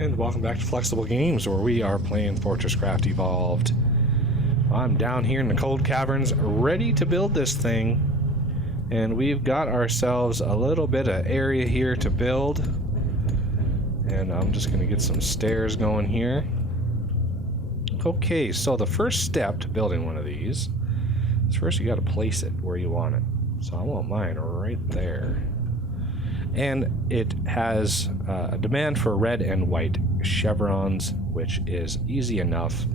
And welcome back to Flexible Games, where we are playing FortressCraft Evolved. I'm down here in the cold caverns, ready to build this thing. And we've got ourselves a little bit of area here to build. And I'm just going to get some stairs going here. Okay, so the first step to building one of these is first you got to place it where you want it. So I want mine right there. And it has a demand for red and white chevrons, which is easy enough,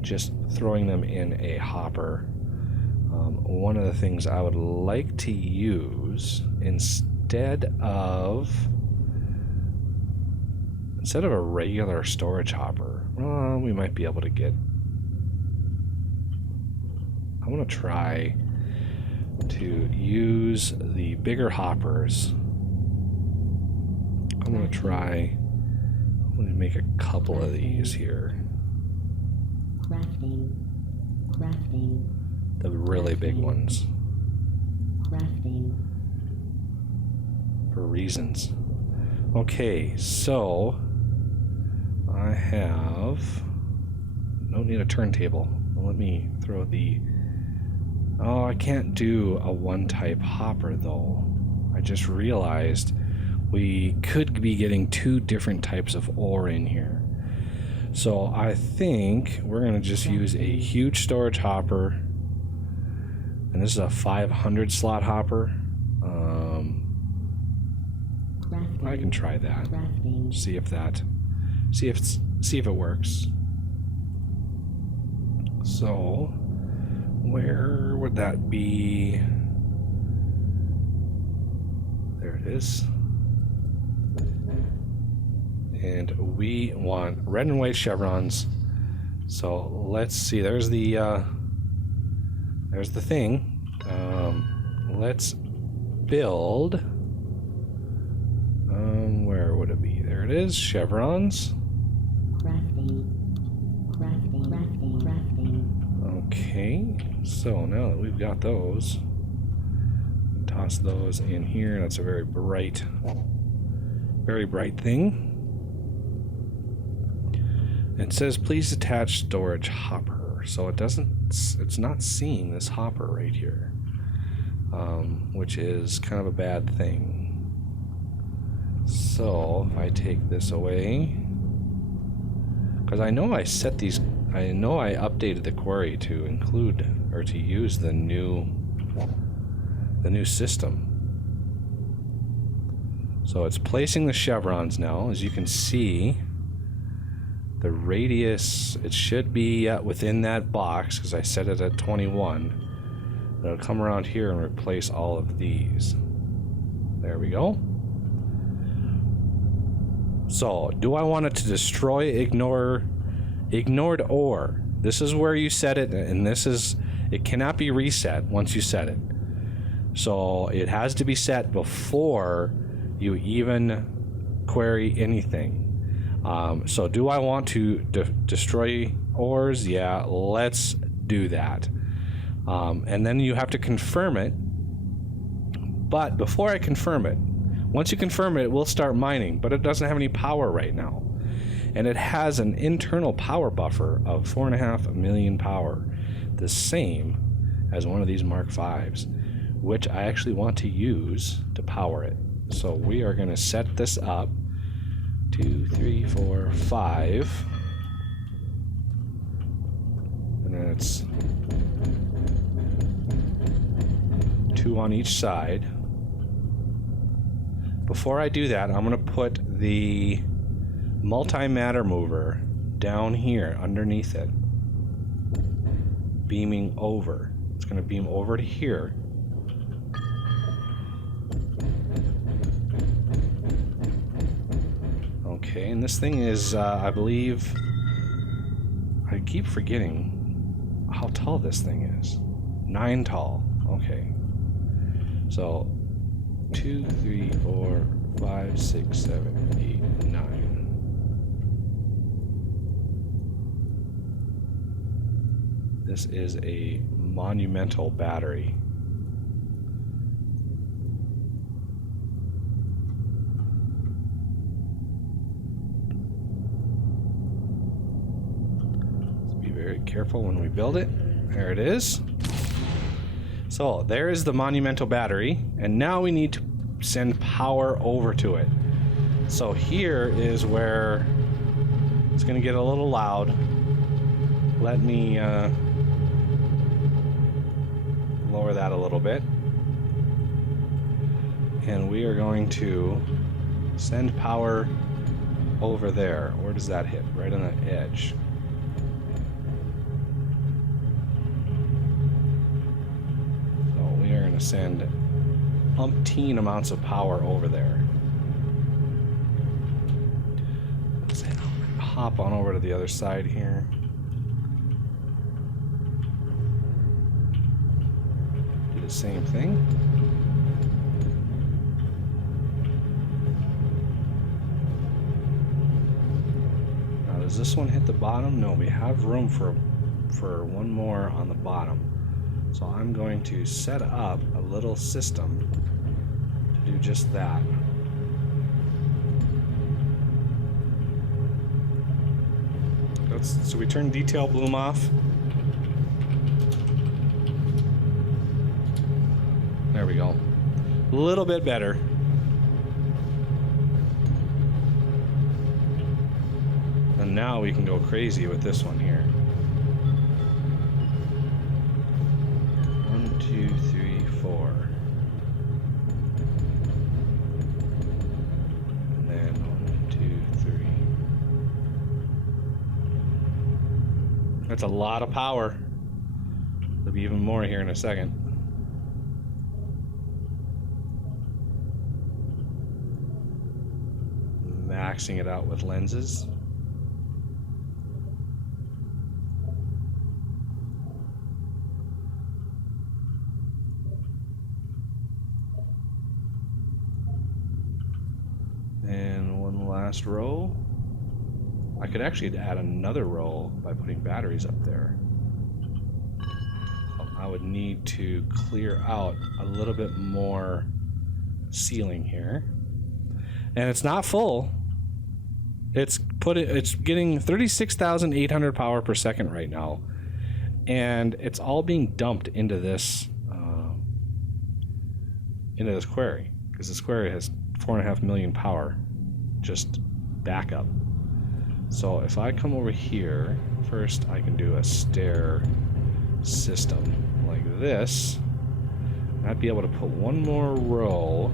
just throwing them in a hopper. One of the things I would like to use instead of a regular storage hopper, we might be able to get... I'm going to try to use the bigger hoppers. I'm going to make a couple of these here. Crafting. The really big ones. For reasons. Okay, so I don't need a turntable. Let me throw the... Oh, I can't do a one-type hopper though. I just realized we could be getting two different types of ore in here. So I think we're going to just use a huge storage hopper. And this is a 500 slot hopper. I can try that. See if it works. So where would that be? There it is. And we want red and white chevrons. So let's see. There's the thing. Let's build. Where would it be? There it is. Chevrons. Crafting. Okay. So now that we've got those, toss those in here. That's a very bright thing. It says please attach storage hopper, so it's not seeing this hopper right here, which is kind of a bad thing. So if I take this away, because I know I updated the query to include or to use the new system. So it's placing the chevrons now, as you can see. The radius, it should be within that box because I set it at 21. It'll come around here and replace all of these. There we go. So, do I want it to destroy ignored ore? This is where you set it, and it cannot be reset once you set it. So, it has to be set before you even query anything. So do I want to destroy ores? Yeah, let's do that. And then you have to confirm it. But before I confirm it, once you confirm it, it will start mining, but it doesn't have any power right now. And it has an internal power buffer of 4.5 million power, the same as one of these Mark Vs, which I actually want to use to power it. So we are going to set this up. 2, 3, 4, 5. And then it's 2 on each side. Before I do that, I'm going to put the multi-matter mover down here underneath it, beaming over. It's going to beam over to here. Okay, and this thing is, I believe, I keep forgetting how tall this thing is. 9 tall. Okay. So, 2, 3, 4, 5, 6, 7, 8, 9. This is a monumental battery. very careful when we build it. There it is. So there is the monumental battery, and now we need to send power over to it. So here is where it's going to get a little loud. Let me lower that a little bit. And we are going to send power over there. Where does that hit? Right on the edge. So we are going to send umpteen amounts of power over there. Let's hop on over to the other side here. Do the same thing. Now, does this one hit the bottom? No, we have room for one more on the bottom. So I'm going to set up a little system to do just that. So we turn detail bloom off. There we go. A little bit better. And now we can go crazy with this one here. 1, 2, 3, 4. And then 1, 2, 3. That's a lot of power. There'll be even more here in a second. Maxing it out with lenses. And one last row. I could actually add another row by putting batteries up there. I would need to clear out a little bit more ceiling here. And it's not full. It's getting 36,800 power per second right now. And it's all being dumped into this query, because this query has 4.5 million power just backup. So if I come over here, first I can do a stair system like this. I'd be able to put one more row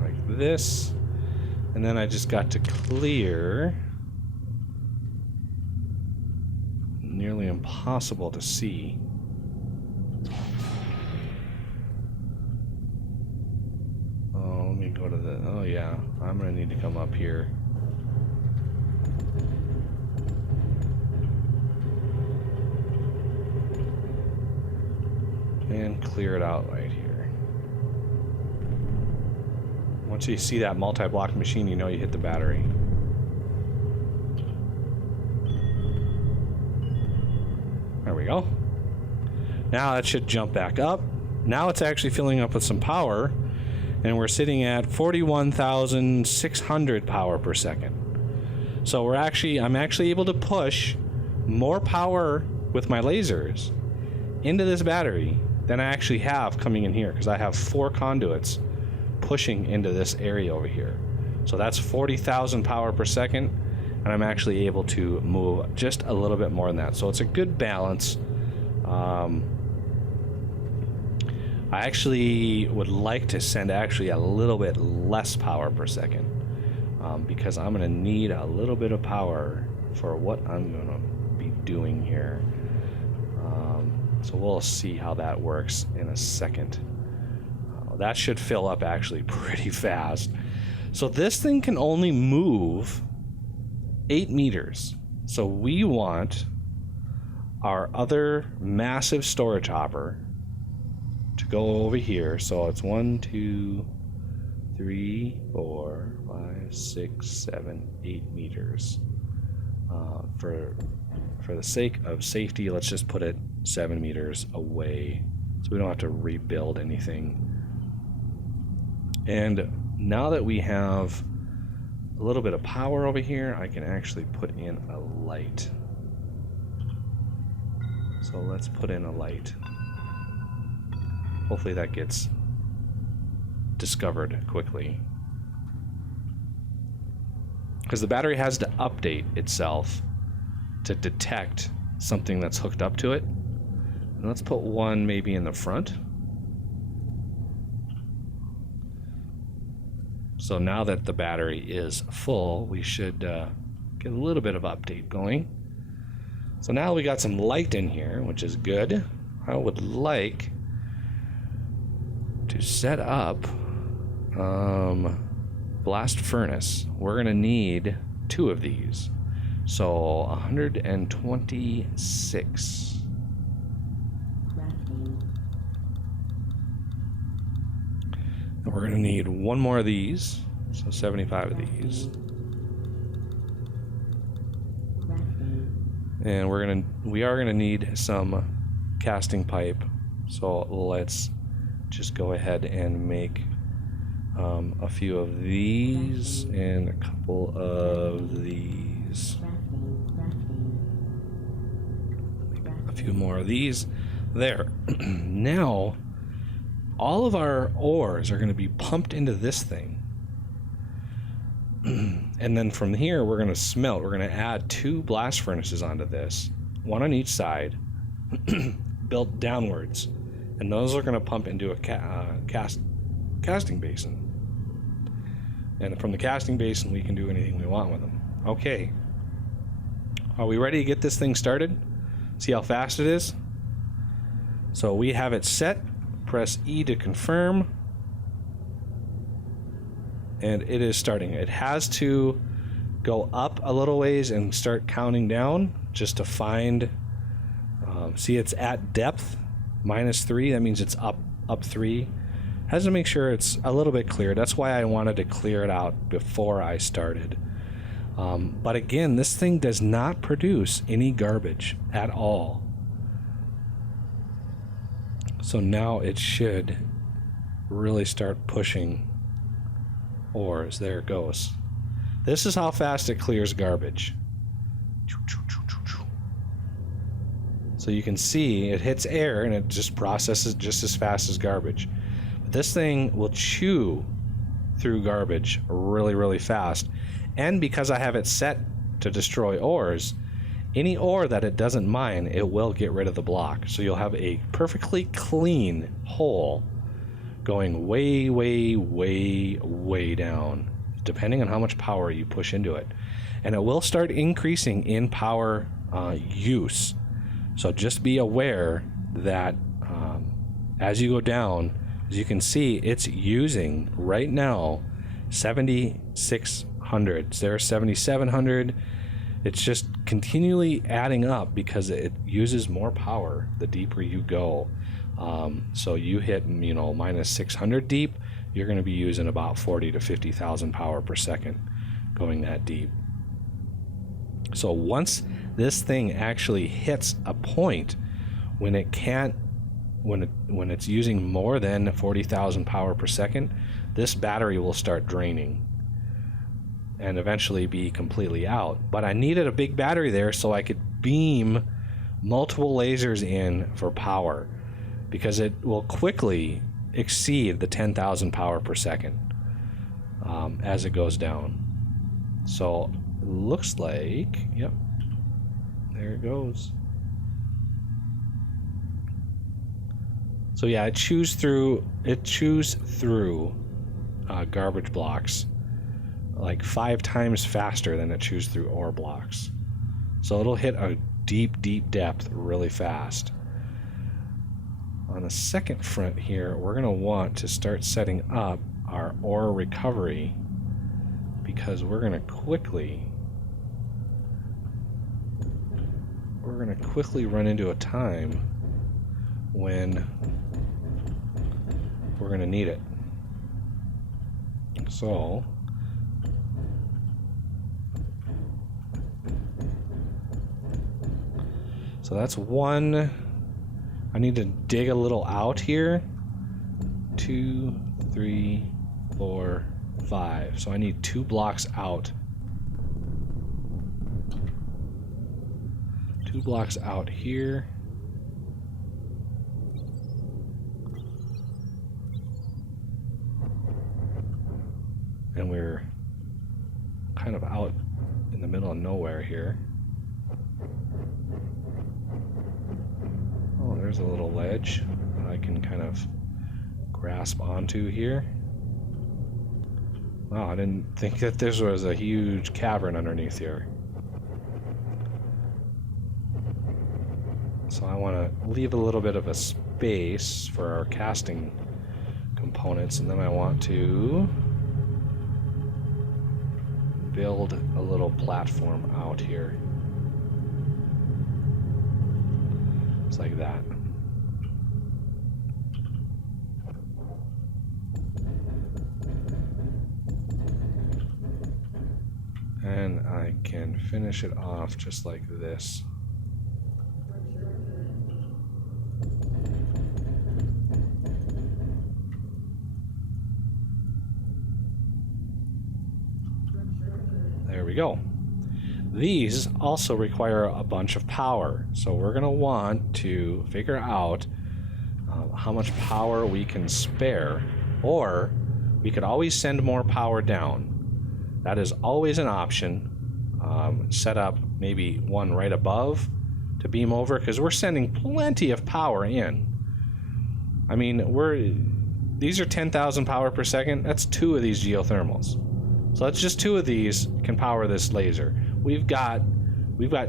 like this, and then I just got to clear. Nearly impossible to see. Oh, let me go to the... Oh yeah, I'm gonna need to come up here. And clear it out right here. Once you see that multi-block machine, you know you hit the battery. There we go. Now that should jump back up. Now it's actually filling up with some power, and we're sitting at 41,600 power per second. So I'm actually able to push more power with my lasers into this battery than I actually have coming in here, because I have 4 conduits pushing into this area over here. So that's 40,000 power per second, and I'm actually able to move just a little bit more than that. So it's a good balance. I actually would like to send actually a little bit less power per second, because I'm going to need a little bit of power for what I'm going to be doing here. So we'll see how that works in a second. That should fill up actually pretty fast. So this thing can only move 8 meters. So we want our other massive storage hopper to go over here. So it's 1, 2, 3, 4, 5, 6, 7, 8 meters. For the sake of safety, let's just put it 7 meters away, so we don't have to rebuild anything. And now that we have a little bit of power over here, I can actually put in a light. So let's put in a light. Hopefully that gets discovered quickly. Because the battery has to update itself to detect something that's hooked up to it. And let's put one maybe in the front. So now that the battery is full, we should get a little bit of update going. So now we got some light in here, which is good. I would like to set up blast furnace. We're gonna need 2 of these. So 126. And we're gonna need 1 more of these. So 75 of these. And we are gonna need some casting pipe. So let's just go ahead and make a few of these and a couple of these. A few more of these. There. Now, all of our ores are going to be pumped into this thing. And then from here, we're going to smelt. We're going to add 2 blast furnaces onto this, 1 on each side, built downwards. And those are going to pump into a casting basin. And from the casting basin, we can do anything we want with them. Okay. Are we ready to get this thing started? See how fast it is? So we have it set. Press E to confirm. And it is starting. It has to go up a little ways and start counting down just to find... see, it's at depth, -3. That means it's up 3. Has to make sure it's a little bit clear. That's why I wanted to clear it out before I started. But again, this thing does not produce any garbage at all. So now it should really start pushing ores. There it goes. This is how fast it clears garbage. So you can see it hits air and it just processes just as fast as garbage. This thing will chew through garbage really, really fast. And because I have it set to destroy ores, any ore that it doesn't mine, it will get rid of the block. So you'll have a perfectly clean hole going way, way, way, way down, depending on how much power you push into it. And it will start increasing in power use. So just be aware that as you go down, as you can see, it's using right now 7,600. There's 7,700. It's just continually adding up because it uses more power the deeper you go. So you hit, -600 deep, you're going to be using about 40 to 50,000 power per second going that deep. So once this thing actually hits a point when it can't, when it's using more than 40,000 power per second, this battery will start draining and eventually be completely out. But I needed a big battery there so I could beam multiple lasers in for power, because it will quickly exceed the 10,000 power per second as it goes down. So it looks like, yep, there it goes. So yeah, it chews through garbage blocks like 5 times faster than it chews through ore blocks. So it'll hit a deep, deep depth really fast. On the second front here, we're going to want to start setting up our ore recovery, because we're going to quickly run into a time when we're going to need it. So that's one. I need to dig a little out here. 2, 3, 4, 5. So I need 2 blocks out. 2 blocks out here. And we're kind of out in the middle of nowhere here. Oh, there's a little ledge that I can kind of grasp onto here. Wow, I didn't think that this was a huge cavern underneath here. So I want to leave a little bit of a space for our casting components, and then I want to build a little platform out here. It's like that. And I can finish it off just like this. There we go. These also require a bunch of power, so we're going to want to figure out how much power we can spare, or we could always send more power down. That is always an option. Set up maybe one right above to beam over, because we're sending plenty of power in. I mean, these are 10,000 power per second. That's 2 of these geothermals. So that's just 2 of these can power this laser. We've got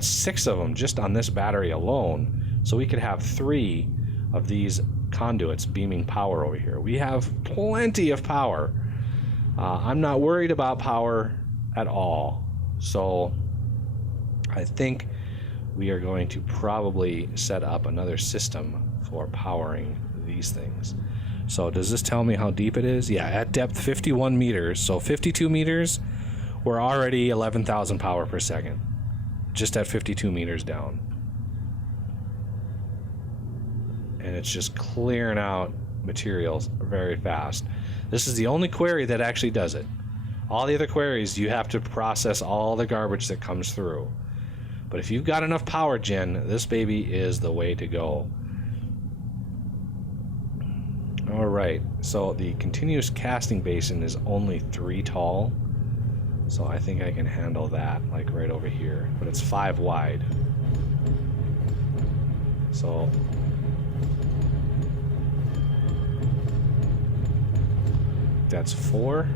6 of them just on this battery alone, so we could have 3 of these conduits beaming power over here. We have plenty of power. I'm not worried about power at all, so I think we are going to probably set up another system for powering these things. So does this tell me how deep it is? Yeah, at depth 51 meters, so 52 meters, we're already 11,000 power per second, just at 52 meters down. And it's just clearing out materials very fast. This is the only query that actually does it. All the other queries, you have to process all the garbage that comes through. But if you've got enough power gen, this baby is the way to go. Alright, so the continuous casting basin is only 3 tall. So I think I can handle that, like right over here. But it's 5 wide. So that's 4.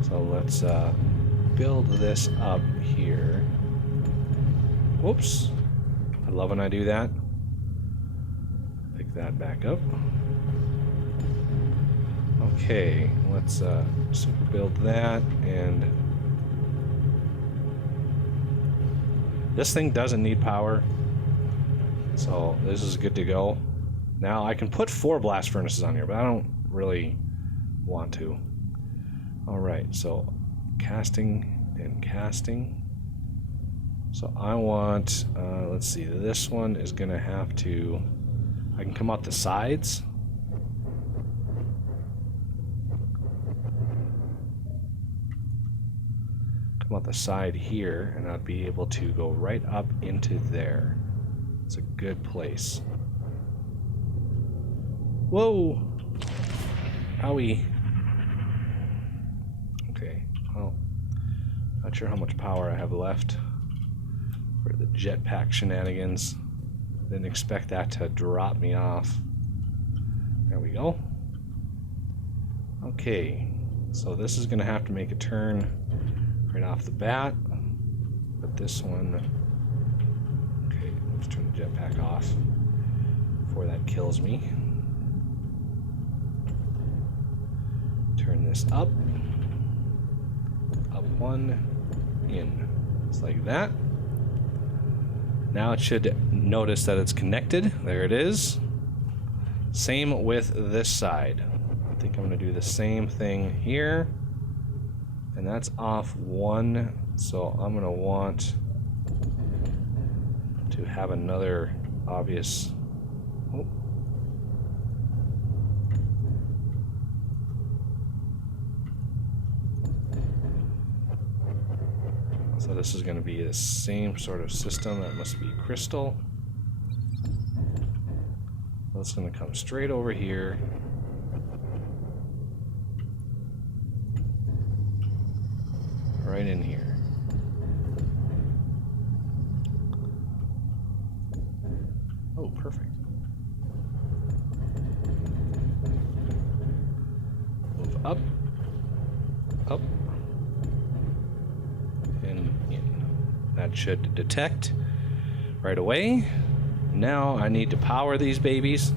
So let's build this up here. Whoops. I love when I do that. Pick that back up. Okay, let's super build that, and this thing doesn't need power, so this is good to go. Now I can put 4 blast furnaces on here, but I don't really want to. Alright, so casting and casting. So I want, let's see, this one is going to have to, I can come out the sides. Come out the side here, and I'd be able to go right up into there. It's a good place. Whoa! Owie. Okay, well, not sure how much power I have left for the jetpack shenanigans. Didn't expect that to drop me off. There we go. Okay, so this is gonna have to make a turn right off the bat. But this one, okay, let's turn the jetpack off before that kills me. Turn this up. Up 1, in. It's like that. Now it should notice that it's connected. There it is. Same with this side. I think I'm going to do the same thing here. And that's off 1. So I'm going to want to have another obvious... Oh. So this is going to be the same sort of system. That must be crystal. That's going to come straight over here. Right in here. Oh, perfect. Move up, up, and in. That should detect right away. Now I need to power these babies.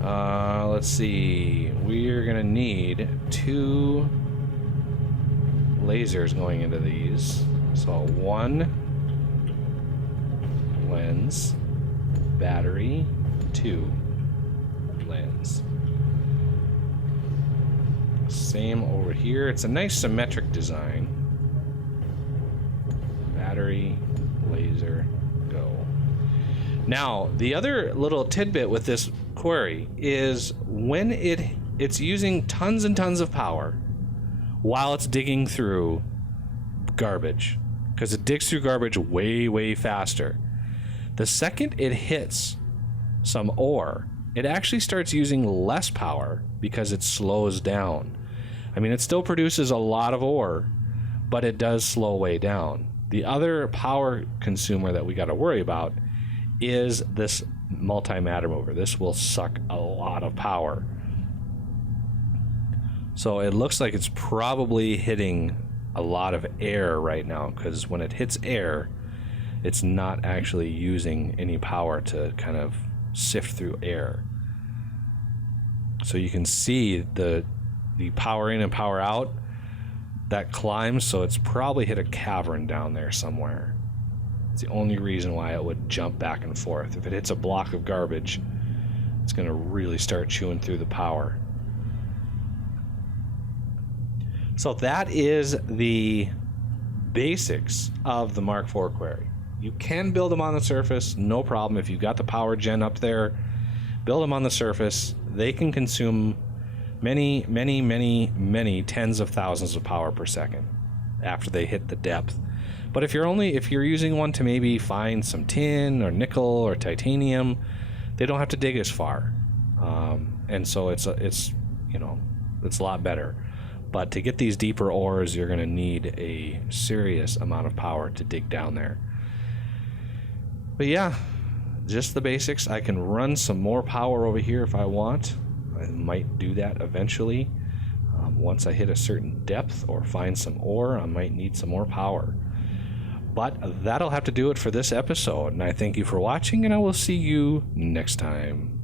Let's see. We're gonna need 2 lasers going into these. So 1 lens, battery, 2 lens. Same over here. It's a nice symmetric design. Battery, laser, go. Now, the other little tidbit with this query is when it's using tons and tons of power while it's digging through garbage, because it digs through garbage way faster. The second it hits some ore, it actually starts using less power because it slows down. I mean, it still produces a lot of ore, but it does slow way down. The other power consumer that we got to worry about is this multi-matter mover. This will suck a lot of power. So it looks like it's probably hitting a lot of air right now, because when it hits air, it's not actually using any power to kind of sift through air. So you can see the power in and power out that climbs, so it's probably hit a cavern down there somewhere. It's the only reason why it would jump back and forth. If it hits a block of garbage, it's going to really start chewing through the power. So that is the basics of the Mark IV query. You can build them on the surface, no problem. If you've got the power gen up there, build them on the surface. They can consume many tens of thousands of power per second after they hit the depth. But if you're using one to maybe find some tin or nickel or titanium, they don't have to dig as far, and so it's a lot better. But to get these deeper ores, you're going to need a serious amount of power to dig down there. But yeah, just the basics. I can run some more power over here if I want. I might do that eventually. Once I hit a certain depth or find some ore, I might need some more power. But that'll have to do it for this episode, and I thank you for watching, and I will see you next time.